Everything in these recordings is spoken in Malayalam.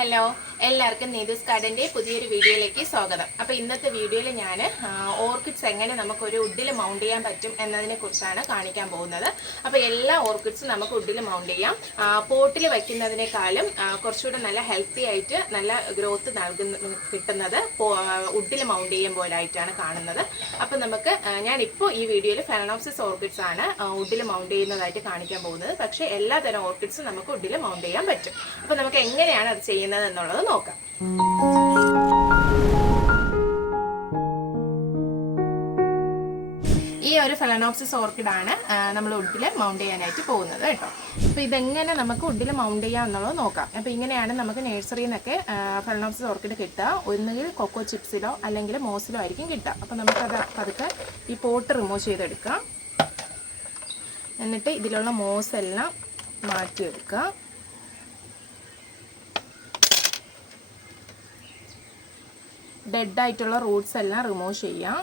Hello. എല്ലാവർക്കും നീതൂസ് കാർഡിന്റെ പുതിയൊരു വീഡിയോയിലേക്ക് സ്വാഗതം. അപ്പോൾ ഇന്നത്തെ വീഡിയോയിൽ ഞാൻ ഓർക്കിഡ്സ് എങ്ങനെ നമുക്കൊരു ഉഡിൽ മൗണ്ട് ചെയ്യാൻ പറ്റും എന്നതിനെ കുറിച്ചാണ് കാണിക്കാൻ പോകുന്നത്. അപ്പോൾ എല്ലാ ഓർക്കിഡ്സും നമുക്ക് ഉഡിൽ മൗണ്ട് ചെയ്യാം. പോട്ടിൽ വയ്ക്കുന്നതിനേക്കാളും കുറച്ചുകൂടെ നല്ല ഹെൽത്തി ആയിട്ട് നല്ല ഗ്രോത്ത് നൽകുന്ന കിട്ടുന്നത് ഉഡിൽ മൗണ്ട് ചെയ്യുമ്പോഴായിട്ടാണ് കാണുന്നത്. അപ്പോൾ നമുക്ക് ഞാനിപ്പോൾ ഈ വീഡിയോയിൽ ഫെലനോപ്സിസ് ഓർക്കിഡ്സ് ആണ് ഉഡിൽ മൗണ്ട് ചെയ്യുന്നതായിട്ട് കാണിക്കാൻ പോകുന്നത്. പക്ഷേ എല്ലാ തരം ഓർക്കിഡ്സും നമുക്ക് ഉഡിൽ മൗണ്ട് ചെയ്യാൻ പറ്റും. അപ്പോൾ നമുക്ക് എങ്ങനെയാണ് അത് ചെയ്യുന്നത് എന്നുള്ളത് നോക്കാം. ഈ ഒരു ഫെലനോപ്സിസ് ഓർക്കിഡ് ആണ് നമ്മൾ ഉഡിൽ മൗണ്ട് ചെയ്യാനായിട്ട് പോകുന്നത് കേട്ടോ. അപ്പോൾ ഇതെങ്ങനെ നമുക്ക് ഉഡിൽ മൗണ്ട് ചെയ്യാം എന്നുള്ളത് നോക്കാം. അപ്പോൾ ഇങ്ങനെയാണ് നമുക്ക് നഴ്സറിയിൽ നിന്നൊക്കെ ഫെലനോപ്സിസ് ഓർക്കിഡ് കിട്ടുക. ഒന്നുകിൽ കൊക്കോ ചിപ്സിലോ അല്ലെങ്കിൽ മോസിലോ ആയിരിക്കും കിട്ടുക. അപ്പോൾ നമുക്കത് പതുക്കെ ഈ പോട്ട് റിമൂവ് ചെയ്തെടുക്കാം. എന്നിട്ട് ഇതിലുള്ള മോസെല്ലാം മാറ്റിയെടുക്കുക ഡെഡ് ആയിട്ടുള്ള റൂട്ട്സ് എല്ലാം റിമൂവ് ചെയ്യാം.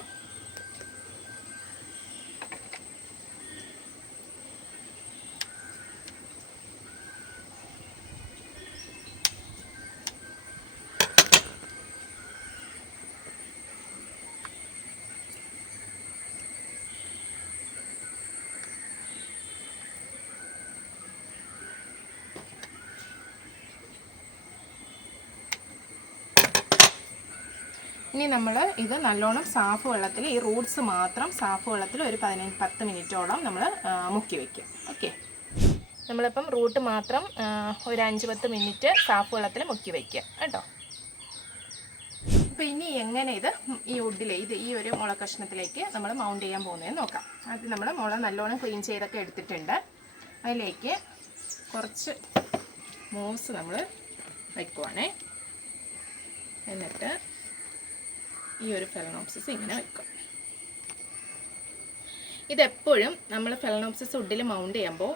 ഇനി നമ്മൾ ഇത് നല്ലോണം സാഫ് വെള്ളത്തിൽ ഈ റൂട്ട്സ് മാത്രം സാഫ് വെള്ളത്തിൽ ഒരു പതിനഞ്ച് പത്ത് മിനിറ്റോളം നമ്മൾ മുക്കി വയ്ക്കും ഓക്കെ? നമ്മളിപ്പം റൂട്ട് മാത്രം ഒരു അഞ്ച് പത്ത് മിനിറ്റ് സാഫ് വെള്ളത്തിൽ മുക്കി വയ്ക്കുക കേട്ടോ? അപ്പോൾ ഇനി എങ്ങനെ ഇത് ഈ വുഡിലെ ഇത് ഈ ഒരു മുള കഷ്ണത്തിലേക്ക് നമ്മൾ മൗണ്ട് ചെയ്യാൻ പോകുന്നതെന്ന് നോക്കാം. അത് നമ്മൾ മുള നല്ലോണം ക്ലീൻ ചെയ്തൊക്കെ എടുത്തിട്ടുണ്ട്. അതിലേക്ക് കുറച്ച് മോസ് നമ്മൾ വയ്ക്കുവാണേ. എന്നിട്ട് ഈ ഒരു ഫെലനോപ്സിസ് ഇങ്ങനെ വെക്കും. ഇതെപ്പോഴും നമ്മൾ ഫെലനോപ്സിസ് ഉഡിൽ മൗണ്ട് ചെയ്യുമ്പോൾ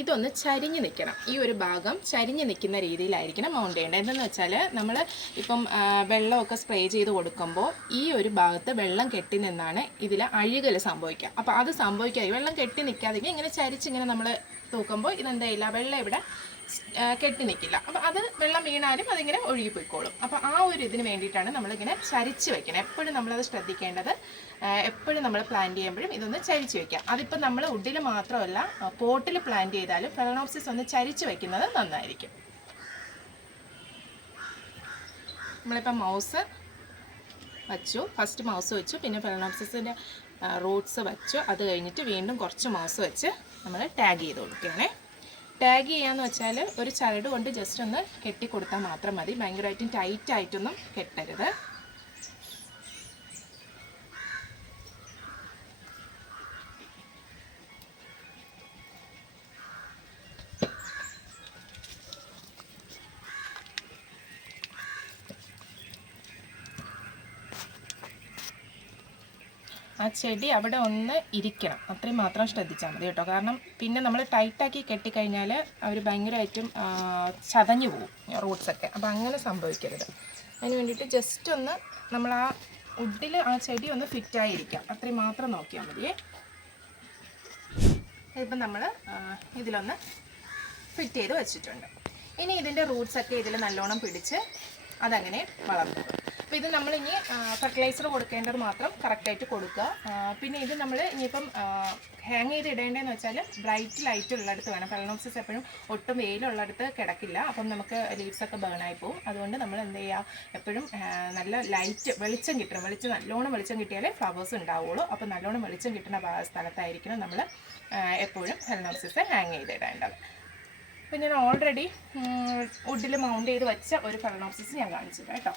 ഇതൊന്ന് ചരിഞ്ഞ് നിൽക്കണം ഈ ഒരു ഭാഗം ചരിഞ്ഞ് നിൽക്കുന്ന രീതിയിലായിരിക്കണം മൗണ്ട് ചെയ്യേണ്ടത്. എന്തെന്ന് വെച്ചാൽ നമ്മൾ ഇപ്പം വെള്ളമൊക്കെ സ്പ്രേ ചെയ്ത് കൊടുക്കുമ്പോൾ ഈ ഒരു ഭാഗത്ത് വെള്ളം കെട്ടി നിന്നാണ് ഇതിൽ അഴുകൽ സംഭവിക്കുക. അപ്പോൾ അത് സംഭവിക്കാതെ വെള്ളം കെട്ടി നിൽക്കാതെ ഇങ്ങനെ ചരിച്ചിങ്ങനെ നമ്മൾ തൂക്കുമ്പോൾ ഇതെന്തായില്ല വെള്ളം ഇവിടെ കെട്ടി നിൽക്കില്ല അപ്പോൾ അത് വെള്ളം വീണാലും അതിങ്ങനെ ഒഴുകിപ്പോയിക്കോളും അപ്പോൾ ആ ഒരു ഇതിന് വേണ്ടിയിട്ടാണ് നമ്മളിങ്ങനെ ചരിച്ച് വെക്കണം. എപ്പോഴും നമ്മളത് ശ്രദ്ധിക്കേണ്ടത് എപ്പോഴും നമ്മൾ പ്ലാന്റ് ചെയ്യുമ്പോഴും ഇതൊന്ന് ചരിച്ച് വെക്കാം അതിപ്പോൾ നമ്മൾ ഉഡിൽ മാത്രമല്ല പോട്ടിൽ പ്ലാന്റ് ചെയ്താലും ഫെലനോപ്സിസ് ഒന്ന് ചരിച്ച് വെക്കുന്നത് നന്നായിരിക്കും. നമ്മളിപ്പോൾ മൗസ് വച്ചു. ഫസ്റ്റ് മൗസ് വെച്ചു. പിന്നെ ഫെലനോപ്സിസിന്റെ റൂട്ട്സ് വെച്ചു. അത് കഴിഞ്ഞിട്ട് വീണ്ടും കുറച്ച് മൗസ് വെച്ച് നമ്മൾ ടാഗ് ചെയ്ത് കൊടുക്കുകയാണേ. ടാഗ് ചെയ്യാന്ന് വെച്ചാൽ ഒരു ചരട് കൊണ്ട് ജസ്റ്റ് ഒന്ന് കെട്ടി കൊടുത്താൽ മാത്രം മതി. ഭയങ്കരമായിട്ടും ടൈറ്റായിട്ടൊന്നും കെട്ടരുത്. ആ ചെടി അവിടെ ഒന്ന് ഇരിക്കണം. അത്രയും മാത്രം ശ്രദ്ധിച്ചാൽ മതി കേട്ടോ. കാരണം പിന്നെ നമ്മൾ ടൈറ്റാക്കി കെട്ടിക്കഴിഞ്ഞാൽ അവർ ഭയങ്കരമായിട്ടും ചതഞ്ഞു പോകും റൂട്ട്സൊക്കെ. അപ്പോൾ അങ്ങനെ സംഭവിക്കരുത്. അതിന് വേണ്ടിയിട്ട് ജസ്റ്റ് ഒന്ന് നമ്മൾ ആ ഉഡിൽ ആ ചെടി ഒന്ന് ഫിറ്റായിരിക്കാം. അത്രയും മാത്രം നോക്കിയാൽ മതിയേ. ഇപ്പം നമ്മൾ ഇതിലൊന്ന് ഫിറ്റ് ചെയ്ത് വെച്ചിട്ടുണ്ട്. ഇനി ഇതിന്റെ റൂട്ട്സൊക്കെ ഇതിൽ നല്ലോണം പിടിച്ച് അതങ്ങനെ വളർന്നു. അപ്പോൾ ഇത് നമ്മളിനി ഫെർട്ടിലൈസർ കൊടുക്കേണ്ടത് മാത്രം കറക്റ്റായിട്ട് കൊടുക്കുക. പിന്നെ ഇത് നമ്മൾ ഇനിയിപ്പം ഹാങ് ചെയ്ത് ഇടേണ്ടതെന്ന് വെച്ചാൽ ബ്രൈറ്റ് ലൈറ്റ് ഉള്ളിടത്ത് വേണം. ഫെലനോപ്സിസ് എപ്പോഴും ഒട്ടും വെയിലുള്ളിടത്ത് കിടക്കില്ല. അപ്പം നമുക്ക് ലീവ്സൊക്കെ ബേണായി പോകും അതുകൊണ്ട് നമ്മൾ എന്ത് ചെയ്യുക എപ്പോഴും നല്ല ലൈറ്റ് വെളിച്ചം കിട്ടണം. വെളിച്ചം നല്ലോണം വെളിച്ചം കിട്ടിയാലേ ഫ്ലവേഴ്സ് ഉണ്ടാവുള്ളൂ. അപ്പം നല്ലോണം വെളിച്ചം കിട്ടുന്ന സ്ഥലത്തായിരിക്കണം നമ്മൾ എപ്പോഴും ഫെലനോപ്സിസ് ഹാങ് ചെയ്തിടേണ്ടത് അപ്പോൾ ഞാൻ ഓൾറെഡി വുഡിൽ മൗണ്ട് ചെയ്ത് വെച്ച ഒരു ഫെലനോപ്സിസ് ഞാൻ കാണിച്ചു കേട്ടോ.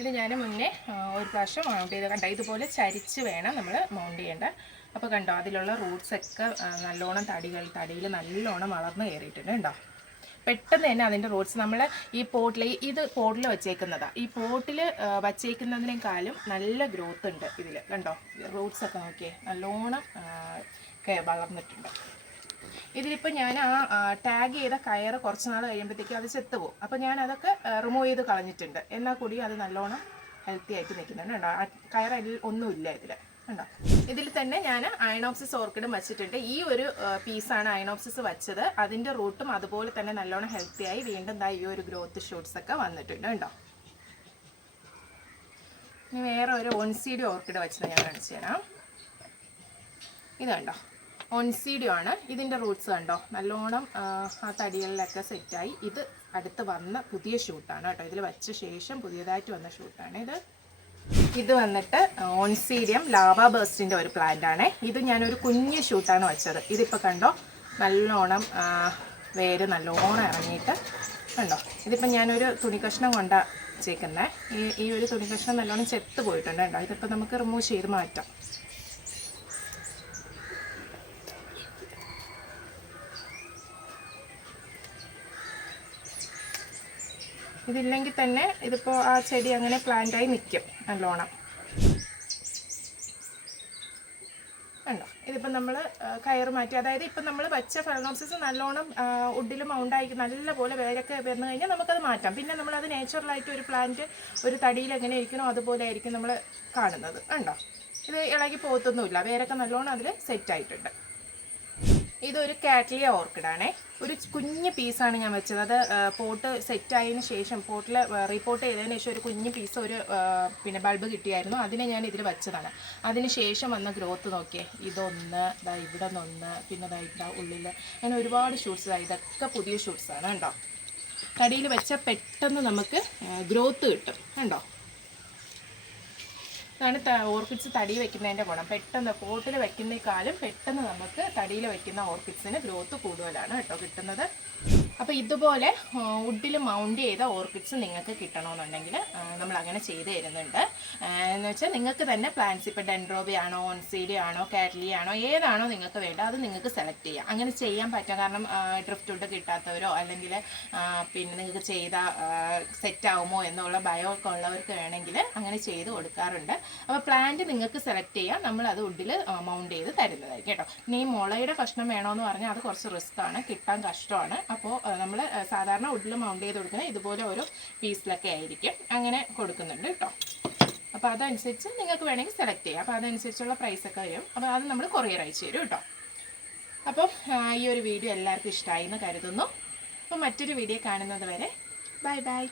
ഇത് ഞാൻ മുന്നേ ഒരു പ്രാവശ്യം മൗണ്ട് ചെയ്ത് കണ്ട. ഇതുപോലെ ചരിച്ച് വേണം നമ്മൾ മൗണ്ട് ചെയ്യേണ്ട. അപ്പോൾ കണ്ടോ അതിലുള്ള റൂട്ട്സ് ഒക്കെ നല്ലോണം തടികൾ തടിയിൽ നല്ലോണം വളർന്ന് കയറിയിട്ടുണ്ട് കണ്ടോ. പെട്ടെന്ന് തന്നെ അതിന്റെ റൂട്ട്സ് നമ്മൾ ഈ പോട്ടിൽ ഇത് പോട്ടിൽ വെച്ചേക്കുന്നതാണ് ഈ പോട്ടിൽ വച്ചേക്കുന്നതിനേക്കാളും നല്ല ഗ്രോത്ത് ഉണ്ട് ഇതിൽ കണ്ടോ റൂട്ട്സൊക്കെ നോക്കിയേ. നല്ലോണം ഒക്കെ വളർന്നിട്ടുണ്ട്. ഇതിലിപ്പോൾ ഞാൻ ആ ടാഗ് ചെയ്ത കയറ് കുറച്ച് നാൾ കഴിയുമ്പോഴത്തേക്കും അത് ചെത്ത് പോകും. അപ്പോൾ ഞാൻ അതൊക്കെ റിമൂവ് ചെയ്ത് കളഞ്ഞിട്ടുണ്ട്. എന്നാൽ കൂടി അത് നല്ലോണം ഹെൽത്തി ആയിട്ട് നിൽക്കുന്നുണ്ട് കേട്ടോ ആ കയർ അതിൽ ഒന്നുമില്ല ഇതിൽ ഉണ്ടോ ഇതിൽ തന്നെ ഞാൻ അയണോപ്സിസ് ഓർക്കിഡും വെച്ചിട്ടുണ്ട്. ഈ ഒരു പീസാണ് അയണോപ്സിസ് വെച്ചത്. അതിന്റെ റൂട്ടും അതുപോലെ തന്നെ നല്ലോണം ഹെൽത്തി ആയി വീണ്ടും ഈ ഒരു ഗ്രോത്ത് ഷൂട്ട്സ് ഒക്കെ വന്നിട്ടുണ്ട് കേട്ടോ ഇനി വേറെ ഒരു ഓൺസീഡി ഓർക്കിഡ് വെച്ചത് ഞാൻ കാണിച്ചു തരാം. ഇത് കണ്ടോ? ഒൺസീഡിയോ ആണ്. ഇതിന്റെ റൂട്ട്സ് കണ്ടോ? നല്ലോണം ആ, തടികളിലൊക്കെ സെറ്റായി. ഇത് അടുത്ത് വന്ന പുതിയ ഷൂട്ടാണ് കേട്ടോ. ഇതിൽ വെച്ച ശേഷം പുതിയതായിട്ട് വന്ന ഷൂട്ടാണ് ഇത്. ഇത് വന്നിട്ട് ഓൺസീഡിയം ലാവ ബേസ്റ്റിന്റെ ഒരു പ്ലാന്റ് ആണ്. ഇത് ഞാനൊരു കുഞ്ഞ് ഷൂട്ടാണ് വെച്ചത്. ഇതിപ്പോൾ കണ്ടോ? നല്ലോണം വേര് നല്ലോണം ഇറങ്ങിയിട്ട് കണ്ടോ? ഇതിപ്പോൾ ഞാനൊരു തുണി കഷ്ണം കൊണ്ടാ ചേക്കുന്നത് ഈ ഈ ഒരു തുണി കഷ്ണം നല്ലോണം ചെത്ത് പോയിട്ടുണ്ട് കേട്ടോ. ഇതിപ്പോൾ നമുക്ക് റിമൂവ് ചെയ്ത് മാറ്റാം. ഇതില്ലെങ്കിൽ തന്നെ ഇതിപ്പോൾ ആ ചെടി അങ്ങനെ പ്ലാന്റായി നിൽക്കും നല്ലോണം. ഉണ്ടോ ഇതിപ്പോൾ നമ്മൾ കയർ മാറ്റി. അതായത് ഇപ്പം നമ്മൾ വച്ച ഫെലനോപ്സിസ് നല്ലോണം ഉഡിൽ മൗണ്ടായി നല്ലപോലെ വേരൊക്കെ വന്നു കഴിഞ്ഞാൽ നമുക്കത് മാറ്റാം. പിന്നെ നമ്മളത് നേച്ചുറലായിട്ട് ഒരു പ്ലാന്റ് ഒരു തടിയിൽ എങ്ങനെ ഇരിക്കണോ അതുപോലെ ആയിരിക്കും നമ്മൾ കാണുന്നത്. ഉണ്ടോ ഇത് ഇളകി പോകത്തൊന്നുമില്ല. വേരൊക്കെ നല്ലോണം അതിൽ സെറ്റ് ആയിട്ടുണ്ട്. ഇതൊരു കാറ്റ്ലിയ ഓർക്കിഡാണേ. ഒരു കുഞ്ഞ് പീസാണ് ഞാൻ വെച്ചത്. അത് പോട്ട് സെറ്റ് ആയതിന് ശേഷം പോട്ടിൽ റിപ്പോർട്ട് ചെയ്തതിന് ശേഷം ഒരു കുഞ്ഞ് പീസ് ഒരു പിന്നെ ബൾബ് കിട്ടിയായിരുന്നു. അതിനെ ഞാൻ ഇതിൽ വെച്ചതാണ്. അതിന് ശേഷം വന്ന ഗ്രോത്ത് നോക്കിയേ. ഇതൊന്ന് ഇതാ ഇവിടെ നിന്ന് പിന്നെ ഇതാ ഇവിടെ ഉള്ളിൽ അങ്ങനെ ഒരുപാട് ഷൂട്ട്സ് ഇതൊക്കെ പുതിയ ഷൂട്ട്സാണ് കണ്ടോ? കടിയിൽ വെച്ചാൽ പെട്ടെന്ന് നമുക്ക് ഗ്രോത്ത് കിട്ടും കണ്ടോ? ഇതാണ് ഓർക്കിഡ്സ് തടി വെക്കുന്നതിന്റെ ഗുണം. പെട്ടെന്ന് പോട്ടിൽ വെക്കുന്നേക്കാളും പെട്ടെന്ന് നമുക്ക് തടിയിൽ വെക്കുന്ന ഓർക്കിഡ്സിന് ഗ്രോത്ത് കൂടുതലാണ് കേട്ടോ കിട്ടുന്നത്. അപ്പോൾ ഇതുപോലെ വുഡിൽ മൗണ്ട് ചെയ്ത ഓർക്കിഡ്സ് നിങ്ങൾക്ക് കിട്ടണമെന്നുണ്ടെങ്കിൽ നമ്മൾ അങ്ങനെ ചെയ്ത് തരുന്നുണ്ട്. എന്ന് വെച്ചാൽ നിങ്ങൾക്ക് തന്നെ പ്ലാന്റ്സ് ഇപ്പോൾ ഡെൻഡ്രോബി ആണോ ഓൺസീഡി ആണോ കാറ്റ്ലി ആണോ ഏതാണോ നിങ്ങൾക്ക് വേണ്ടത് അത് നിങ്ങൾക്ക് സെലക്ട് ചെയ്യാം. അങ്ങനെ ചെയ്യാൻ പറ്റാം കാരണം ഡ്രിഫ്റ്റ് വുഡ് കിട്ടാത്തവരോ അല്ലെങ്കിൽ പിന്നെ നിങ്ങൾക്ക് ചെയ്ത സെറ്റ് ആവുമോ എന്നുള്ള ഭയം ഒക്കെ ഉള്ളവർക്ക് വേണമെങ്കിൽ അങ്ങനെ ചെയ്ത് കൊടുക്കാറുണ്ട്. അപ്പോൾ പ്ലാന്റ് നിങ്ങൾക്ക് സെലക്ട് ചെയ്യാം. നമ്മൾ അത് വുഡിൽ മൗണ്ട് ചെയ്ത് തരുന്നതായിരിക്കും കേട്ടോ. ഇനി മുളയുടെ കഷ്ണം വേണമെന്ന് പറഞ്ഞാൽ അത് കുറച്ച് റിസ്ക് ആണ്. കിട്ടാൻ കഷ്ടമാണ്. അപ്പോൾ നമ്മൾ സാധാരണ വുഡിൽ മൗണ്ട് ചെയ്ത് കൊടുക്കുന്നത് ഇതുപോലെ ഓരോ പീസിലൊക്കെ ആയിരിക്കും. അങ്ങനെ കൊടുക്കുന്നുണ്ട് കേട്ടോ അപ്പോൾ അതനുസരിച്ച് നിങ്ങൾക്ക് വേണമെങ്കിൽ സെലക്ട് ചെയ്യാം. അപ്പോൾ അതനുസരിച്ചുള്ള പ്രൈസൊക്കെ വരും. അപ്പോൾ അത് നമ്മൾ കൊറിയർ അയച്ചു തരും കേട്ടോ അപ്പോൾ ഈ ഒരു വീഡിയോ എല്ലാവർക്കും ഇഷ്ടമായി എന്ന് കരുതുന്നു. അപ്പോൾ മറ്റൊരു വീഡിയോ കാണുന്നത് വരെ ബൈ ബൈ